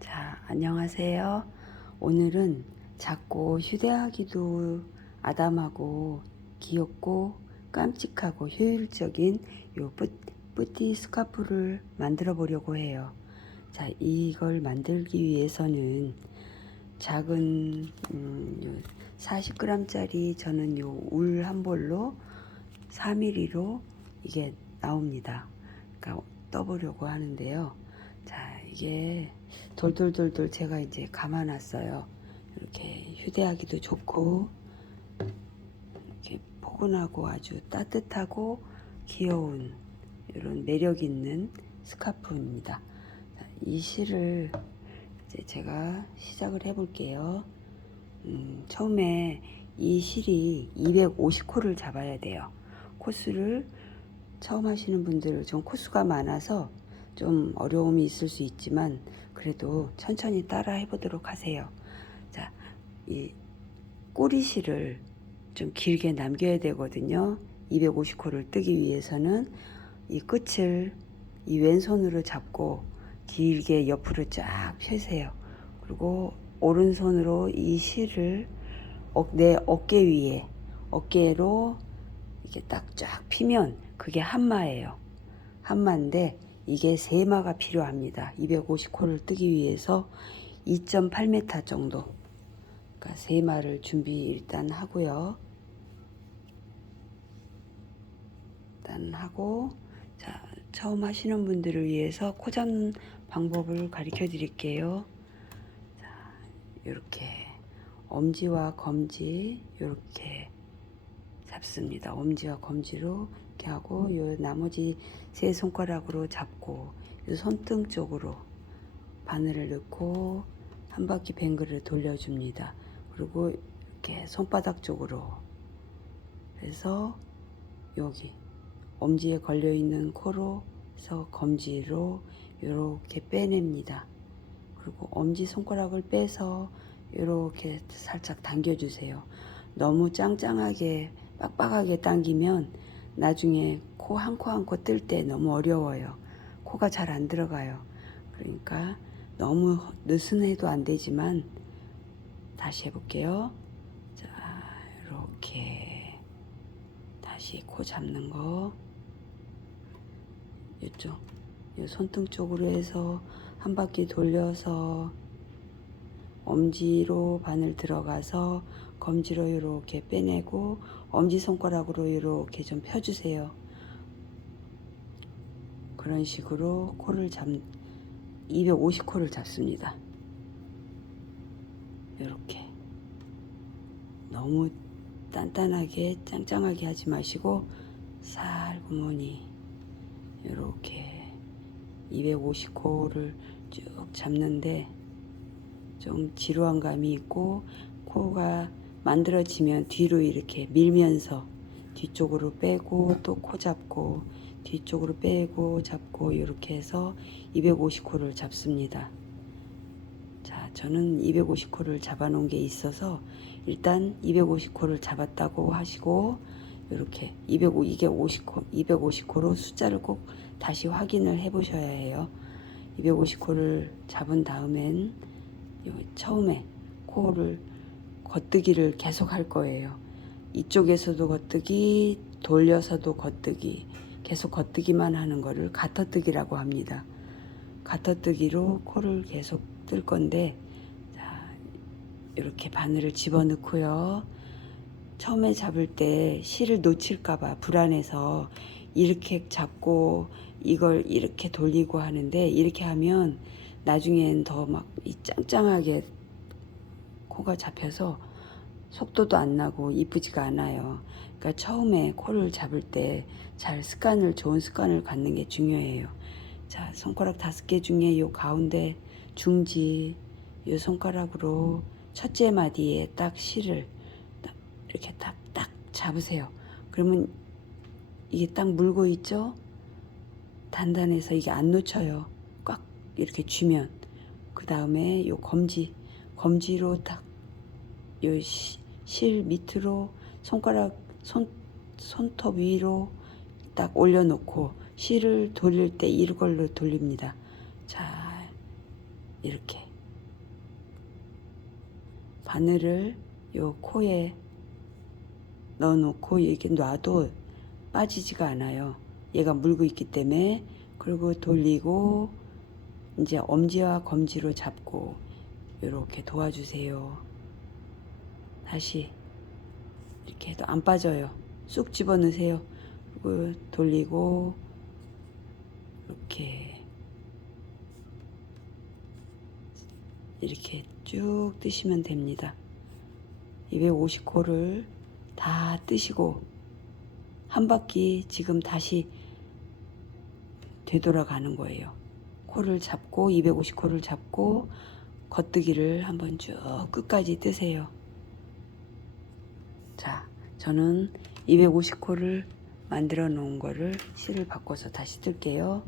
자, 안녕하세요. 오늘은 작고 휴대하기도 아담하고 귀엽고 깜찍하고 효율적인 요 뿌띠 스카프를 만들어 보려고 해요. 자, 이걸 만들기 위해서는 작은 40g짜리 저는 요 울 한 볼로 4mm로 이게 나옵니다. 그러니까 떠보려고 하는데요. 자, 이게 돌돌돌돌 제가 이제 감아놨어요. 이렇게 휴대하기도 좋고 이렇게 포근하고 아주 따뜻하고 귀여운 이런 매력 있는 스카프입니다. 자, 이 실을 이제 제가 시작을 해볼게요. 처음에 이 실이 250코를 잡아야 돼요. 코수를 처음 하시는 분들 좀 코수가 많아서 좀 어려움이 있을 수 있지만 그래도 천천히 따라 해보도록 하세요. 자, 이 꼬리실을 좀 길게 남겨야 되거든요. 250코를 뜨기 위해서는 이 끝을 이 왼손으로 잡고 길게 옆으로 쫙 펴세요. 그리고 오른손으로 이 실을 내 어깨 위에 어깨로 이렇게 딱 쫙 피면 그게 한마예요. 한마인데 이게 세마가 필요합니다. 250코를 뜨기 위해서 2.8m 정도. 그러니까 세마를 준비 일단 하고요. 일단 하고, 자, 처음 하시는 분들을 위해서 코 잡는 방법을 가르쳐 드릴게요. 자, 이렇게 엄지와 검지 이렇게 잡습니다. 엄지와 검지로 이렇게 하고 요 나머지 세 손가락으로 잡고 요 손등 쪽으로 바늘을 넣고 한 바퀴 뱅글을 돌려줍니다. 그리고 이렇게 손바닥 쪽으로 해서 여기 엄지에 걸려 있는 코로 해서 검지로 이렇게 빼냅니다. 그리고 엄지 손가락을 빼서 이렇게 살짝 당겨주세요. 너무 짱짱하게 빡빡하게 당기면 나중에 코 한 코 한 코 뜰 때 너무 어려워요. 코가 잘 안 들어가요. 그러니까 너무 느슨해도 안 되지만 다시 해볼게요. 자, 이렇게 다시 코 잡는 거 이쪽 이 손등 쪽으로 해서 한 바퀴 돌려서 엄지로 바늘 들어가서 검지로 이렇게 빼내고 엄지손가락으로 이렇게 좀 펴주세요. 그런 식으로 코를 250코를 잡습니다. 이렇게 너무 단단하게 짱짱하게 하지 마시고 살구머니 이렇게 250코를 쭉 잡는데 좀 지루한 감이 있고 코가 만들어지면 뒤로 이렇게 밀면서 뒤쪽으로 빼고 또 코 잡고 뒤쪽으로 빼고 잡고 이렇게 해서 250코를 잡습니다. 자, 저는 250코를 잡아 놓은 게 있어서 일단 250코를 잡았다고 하시고 이렇게 이게 50코, 250코로 숫자를 꼭 다시 확인을 해 보셔야 해요. 250코를 잡은 다음엔 처음에 코를 걷뜨기를 계속 할 거예요. 이쪽에서도 걷뜨기, 돌려서도 걷뜨기, 계속 걷뜨기만 하는 거를 가터뜨기라고 합니다. 가터뜨기로 코를 계속 뜰 건데, 자, 이렇게 바늘을 집어넣고요. 처음에 잡을 때 실을 놓칠까봐 불안해서 이렇게 잡고 이걸 이렇게 돌리고 하는데, 이렇게 하면 나중엔 더 막 짱짱하게 코가 잡혀서 속도도 안 나고 이쁘지가 않아요. 그러니까 처음에 코를 잡을 때 잘 좋은 습관을 갖는 게 중요해요. 자, 손가락 5개 중에 요 가운데 중지 요 손가락으로 첫째 마디에 딱 실을 딱 이렇게 딱 잡으세요. 그러면 이게 딱 물고 있죠? 단단해서 이게 안 놓쳐요. 꽉 이렇게 쥐면 그 다음에 요 검지로 딱 요 실 밑으로 손톱 위로 딱 올려놓고 실을 돌릴 때 이걸로 돌립니다. 자, 이렇게 바늘을 요 코에 넣어놓고 이렇게 놔도 빠지지가 않아요. 얘가 물고 있기 때문에. 그리고 돌리고 이제 엄지와 검지로 잡고 이렇게 도와주세요. 다시 이렇게 해도 안 빠져요. 쑥 집어넣으세요. 그리고 돌리고 이렇게 쭉 뜨시면 됩니다. 250코를 다 뜨시고 한 바퀴 지금 다시 되돌아가는 거예요. 코를 잡고 250코를 잡고 겉뜨기를 한번 쭉 끝까지 뜨세요. 자, 저는 250코를 만들어 놓은 거를 실을 바꿔서 다시 뜰게요.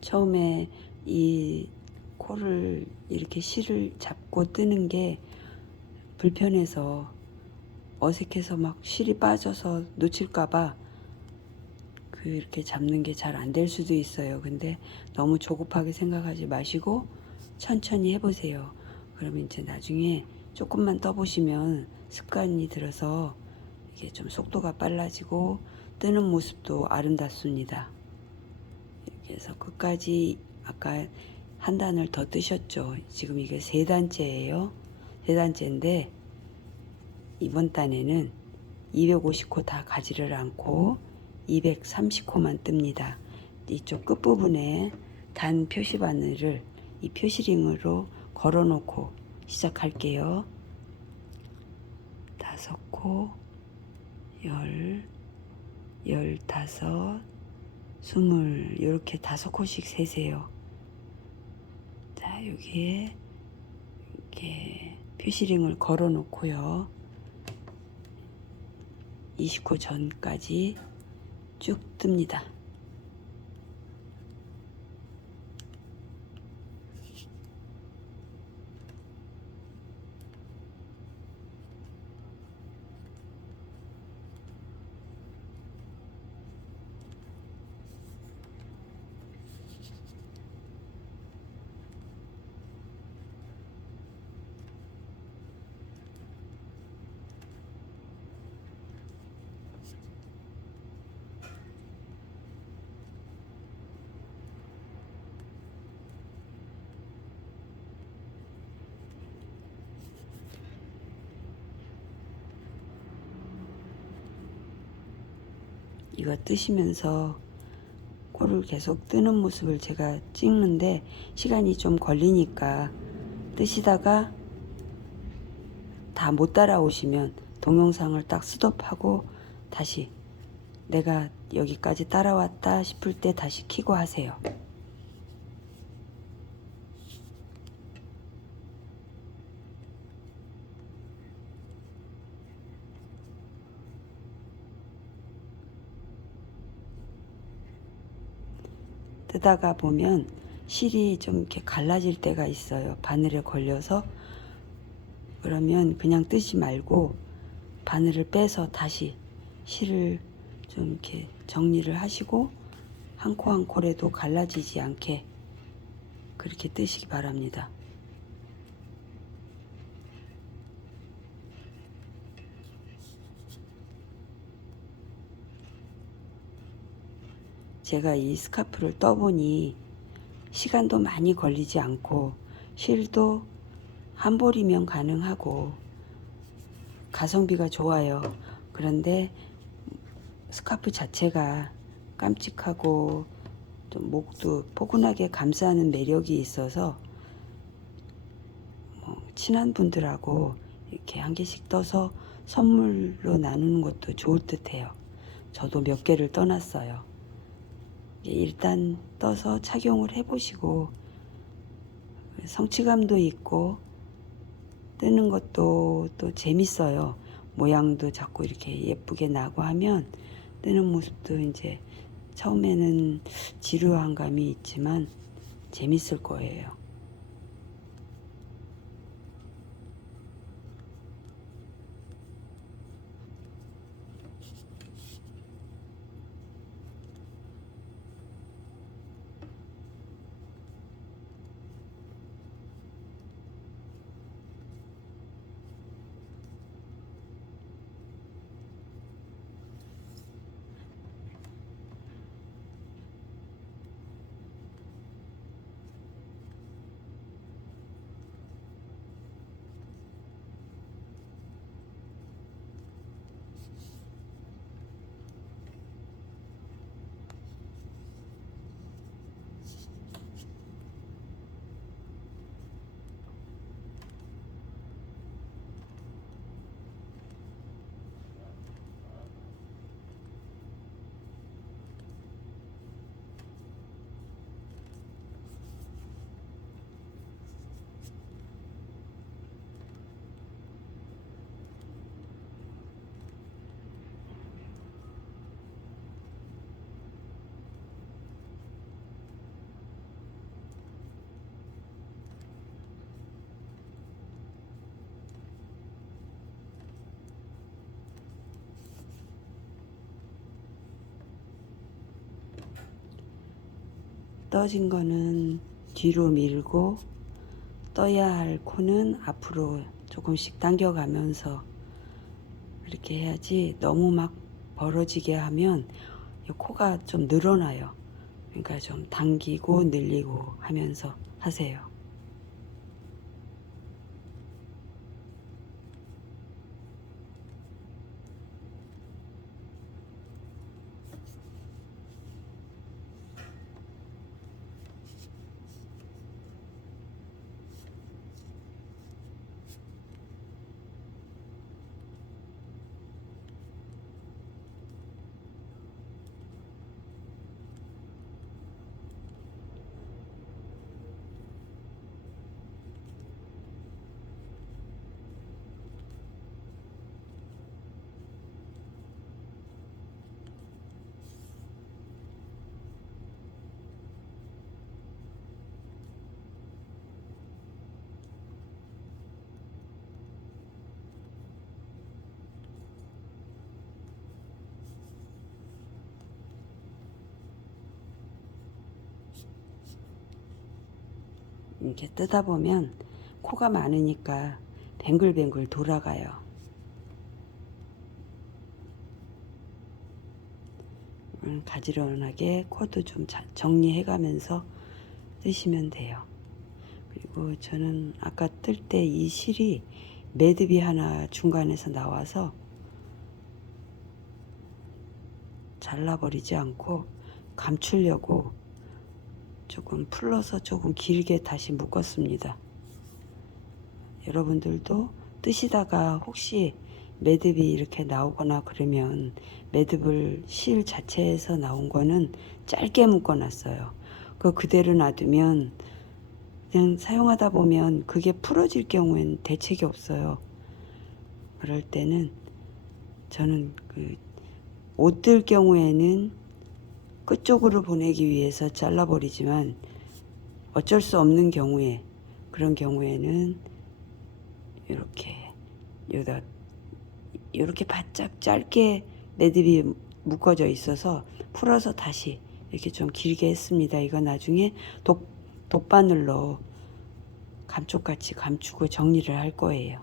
처음에 이 코를 이렇게 실을 잡고 뜨는 게 불편해서 어색해서 막 실이 빠져서 놓칠까봐 이렇게 잡는 게 잘 안 될 수도 있어요. 근데 너무 조급하게 생각하지 마시고 천천히 해보세요. 그러면 이제 나중에 조금만 떠보시면 습관이 들어서 이게 좀 속도가 빨라지고 뜨는 모습도 아름답습니다. 이렇게 해서 끝까지 아까 한 단을 더 뜨셨죠. 지금 이게 세 단째예요. 세 단째인데 이번 단에는 250코 다 가지를 않고 230코만 뜹니다. 이쪽 끝부분에 단 표시 바늘을 이 표시링으로 걸어 놓고 시작할게요. 5코, 10, 15, 20 이렇게 5코씩 세세요. 자, 여기에 이렇게 표시링을 걸어 놓고요. 20코 전까지 쭉 뜹니다. 이거 뜨시면서 코를 계속 뜨는 모습을 제가 찍는데 시간이 좀 걸리니까 뜨시다가 다 못 따라오시면 동영상을 딱 스톱하고 다시 내가 여기까지 따라왔다 싶을 때 다시 켜고 하세요. 뜨다가 보면 실이 좀 이렇게 갈라질 때가 있어요. 바늘에 걸려서. 그러면 그냥 뜨지 말고 바늘을 빼서 다시 실을 좀 이렇게 정리를 하시고 한 코 한 코라도 갈라지지 않게 그렇게 뜨시기 바랍니다. 제가 이 스카프를 떠보니 시간도 많이 걸리지 않고 실도 한 볼이면 가능하고 가성비가 좋아요. 그런데 스카프 자체가 깜찍하고 좀 목도 포근하게 감싸는 매력이 있어서 친한 분들하고 이렇게 한 개씩 떠서 선물로 나누는 것도 좋을 듯해요. 저도 몇 개를 떠났어요. 일단 떠서 착용을 해보시고 성취감도 있고 뜨는 것도 또 재밌어요. 모양도 자꾸 이렇게 예쁘게 나고 하면 뜨는 모습도 이제 처음에는 지루한 감이 있지만 재밌을 거예요. 떠진 거는 뒤로 밀고 떠야 할 코는 앞으로 조금씩 당겨가면서 이렇게 해야지, 너무 막 벌어지게 하면 이 코가 좀 늘어나요. 그러니까 좀 당기고 늘리고 하면서 하세요. 이렇게 뜨다 보면 코가 많으니까 뱅글뱅글 돌아가요. 가지런하게 코도 좀 정리해 가면서 뜨시면 돼요. 그리고 저는 아까 뜰 때 이 실이 매듭이 하나 중간에서 나와서 잘라버리지 않고 감추려고 조금 풀러서 조금 길게 다시 묶었습니다. 여러분들도 뜨시다가 혹시 매듭이 이렇게 나오거나 그러면 매듭을 실 자체에서 나온 거는 짧게 묶어 놨어요. 그거 그대로 놔두면 그냥 사용하다 보면 그게 풀어질 경우에는 대책이 없어요. 그럴 때는 저는 옷 뜰 경우에는 끝쪽으로 보내기 위해서 잘라버리지만, 어쩔 수 없는 경우에, 그런 경우에는 이렇게 바짝 짧게 매듭이 묶어져 있어서 풀어서 다시 이렇게 좀 길게 했습니다. 이거 나중에 돗바늘로 감쪽같이 감추고 정리를 할 거예요.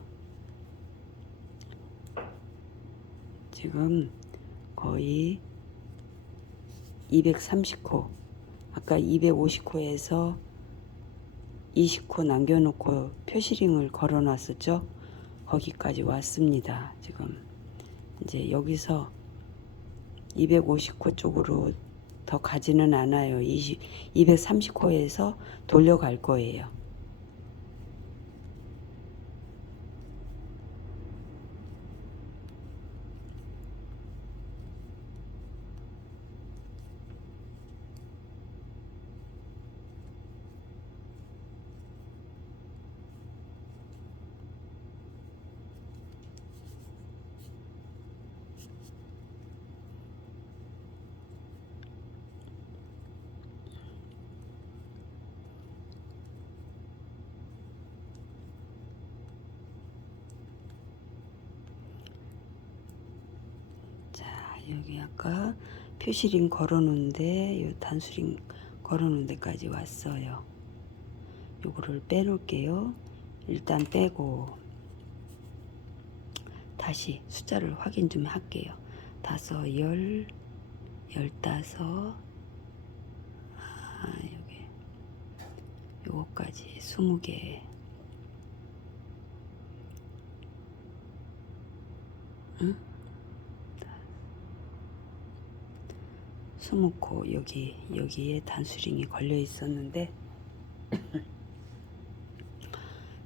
지금 거의 230코, 아까 250코에서 20코 남겨놓고 표시링을 걸어 놨었죠. 거기까지 왔습니다. 지금 이제 여기서 250코 쪽으로 더 가지는 않아요. 230코에서 돌려갈 거예요. 여기 아까 표시링 걸어 놓은데 요 단수링 걸어 놓은 데까지 왔어요. 요거를 빼 놓을게요. 일단 빼고 다시 숫자를 확인 좀 할게요. 5, 10, 15, 여기 요거까지 20개. 응? 20코 여기에 단수링이 걸려 있었는데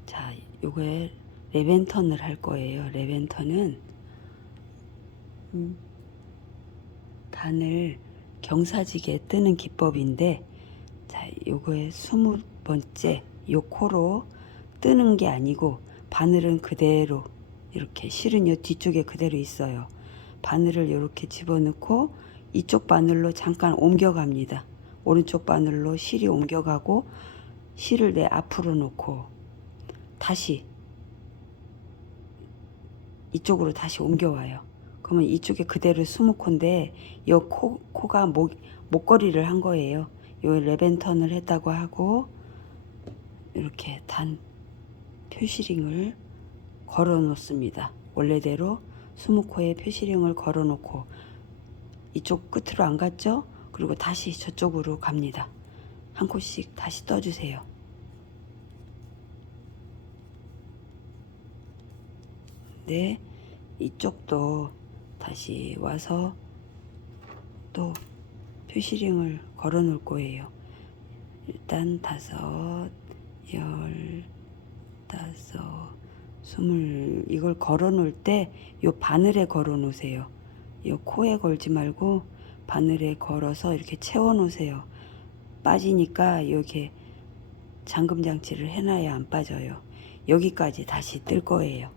자, 요거에 레벤턴을 할 거예요. 레벤턴은 단을 경사지게 뜨는 기법인데 자, 요거에 20번째 요 코로 뜨는 게 아니고 바늘은 그대로 이렇게 실은 요 뒤쪽에 그대로 있어요. 바늘을 이렇게 집어넣고 이쪽 바늘로 잠깐 옮겨갑니다. 오른쪽 바늘로 실이 옮겨가고 실을 내 앞으로 놓고 다시 이쪽으로 다시 옮겨와요. 그러면 이쪽에 그대로 20코인데 이 코가 목걸이를 한 거예요. 요 레벤턴을 했다고 하고 이렇게 단 표시링을 걸어 놓습니다. 원래대로 20코에 표시링을 걸어 놓고 이쪽 끝으로 안 갔죠? 그리고 다시 저쪽으로 갑니다. 한 코씩 다시 떠주세요. 네, 이쪽도 다시 와서 또 표시링을 걸어 놓을 거예요. 일단 5, 10, 15, 20 이걸 걸어 놓을 때 요 바늘에 걸어 놓으세요. 요 코에 걸지 말고 바늘에 걸어서 이렇게 채워 놓으세요. 빠지니까 이렇게 잠금 장치를 해놔야 안 빠져요. 여기까지 다시 뜰 거예요.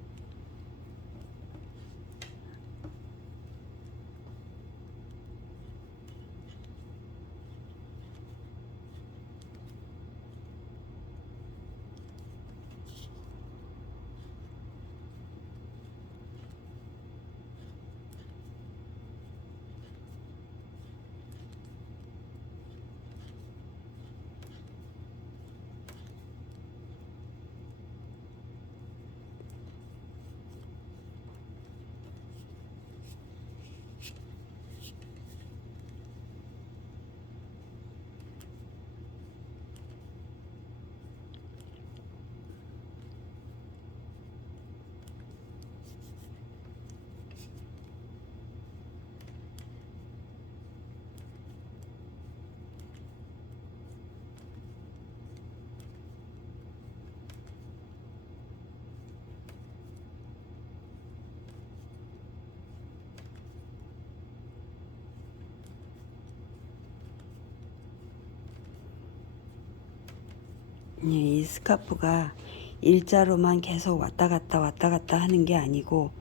이 스카프가 일자로만 계속 왔다 갔다 하는 게 아니고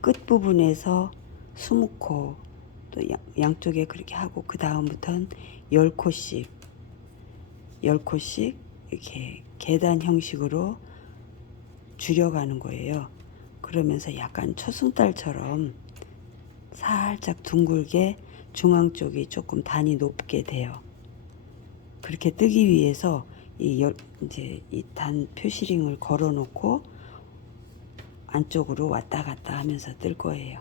끝부분에서 20코 또 양쪽에 그렇게 하고 그 다음부터는 10코씩 이렇게 계단 형식으로 줄여가는 거예요. 그러면서 약간 초승달처럼 살짝 둥글게 중앙 쪽이 조금 단이 높게 돼요. 그렇게 뜨기 위해서 이제 이 단 표시링을 걸어 놓고 안쪽으로 왔다 갔다 하면서 뜰 거예요.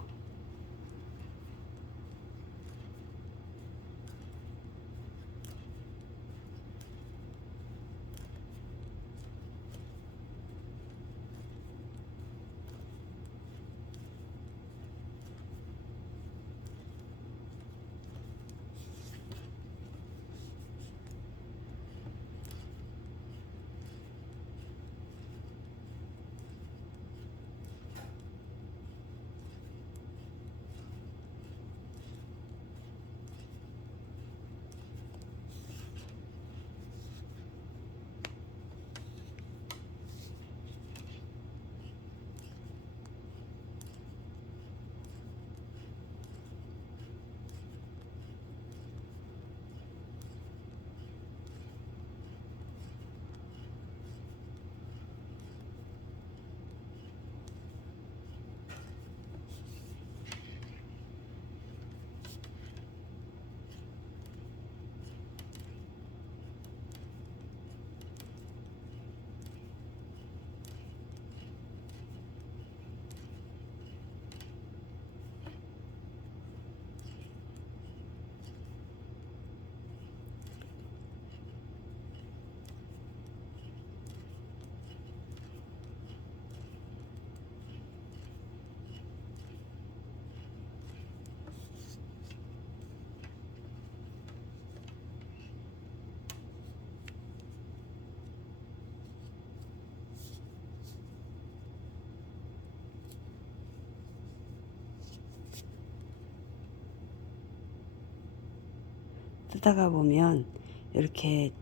하다가 보면 이렇게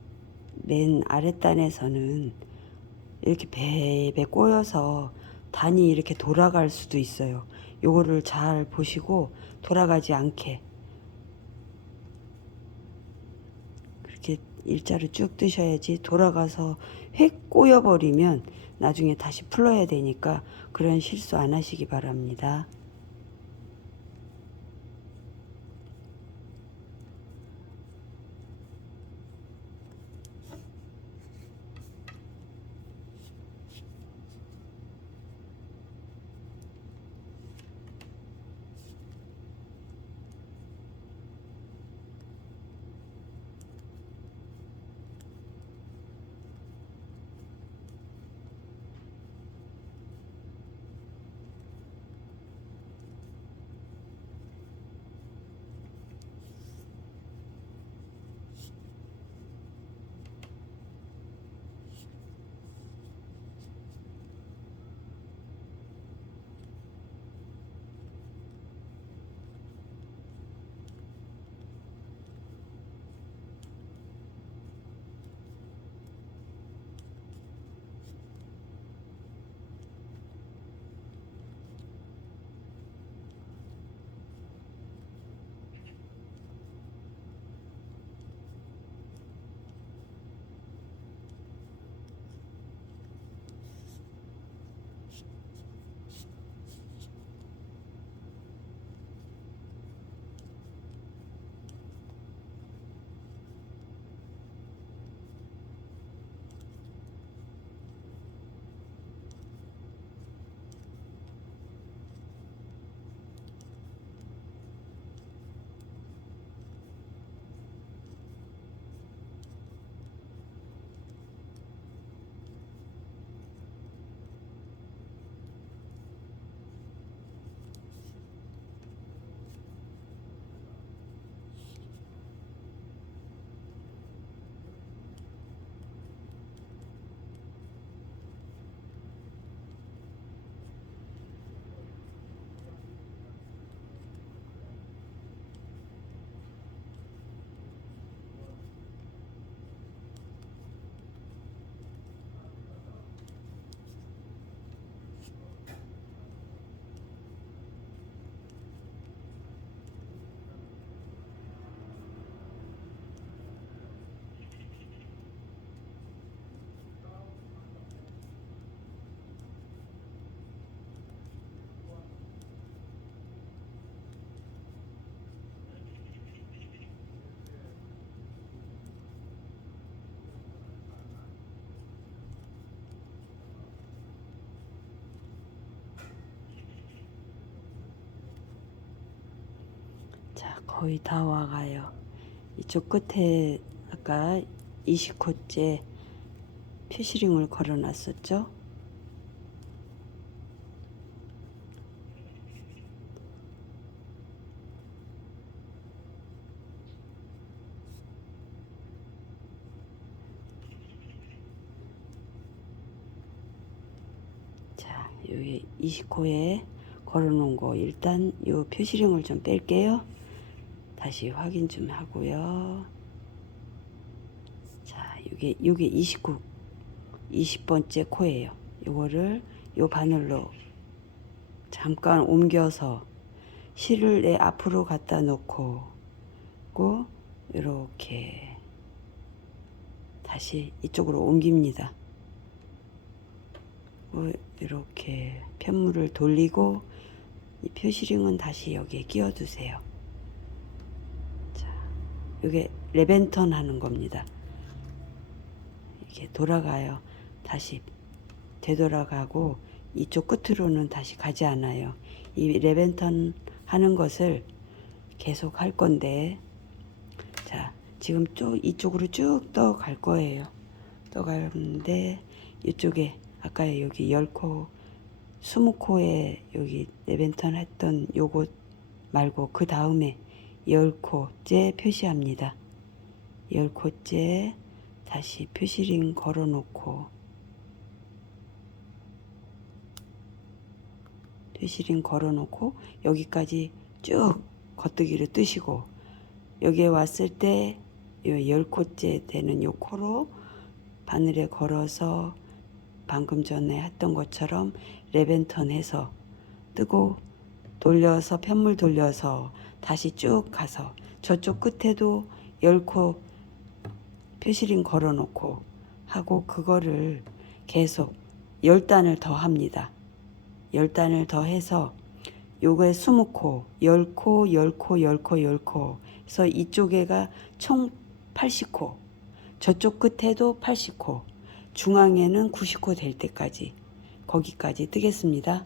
맨 아랫단에서는 이렇게 베베 꼬여서 단이 이렇게 돌아갈 수도 있어요. 요거를 잘 보시고 돌아가지 않게 그렇게 일자로 쭉 뜨셔야지, 돌아가서 획 꼬여버리면 나중에 다시 풀어야 되니까 그런 실수 안 하시기 바랍니다. 자, 거의 다 와가요. 이쪽 끝에 아까 20호째 표시링을 걸어 놨었죠. 자, 여기 20호에 걸어 놓은 거 일단 요 표시링을 좀 뺄게요. 다시 확인 좀 하고요. 자, 요게 20번째 코예요. 요거를 요 바늘로 잠깐 옮겨서 실을 내 앞으로 갖다 놓고 이렇게 다시 이쪽으로 옮깁니다. 이렇게 편물을 돌리고 이 표시링은 다시 여기에 끼워 두세요. 자, 이게 레벤턴 하는 겁니다. 이렇게 돌아가요. 다시 되돌아가고 이쪽 끝으로는 다시 가지 않아요. 이 레벤턴 하는 것을 계속 할 건데, 자, 지금 이쪽으로 쭉 떠 갈 거예요. 떠 가는데 이쪽에 아까 여기 10코 20코에 여기 레벤턴 했던 요곳 말고 그 다음에 10코째 표시합니다. 10코째 다시 표시링 걸어 놓고 표시링 걸어 놓고 여기까지 쭉 겉뜨기를 뜨시고 여기에 왔을 때 요 10코째 되는 요 코로 바늘에 걸어서 방금 전에 했던 것처럼 레벤턴 해서 뜨고 돌려서 편물 돌려서 다시 쭉 가서 저쪽 끝에도 10코 표시링 걸어 놓고 하고 그거를 계속 10단을 더 합니다. 10단을 더 해서 요거에 20코, 10코, 10코, 10코, 10코 그래서 이쪽에가 총 80코, 저쪽 끝에도 80코, 중앙에는 90코 될 때까지 거기까지 뜨겠습니다.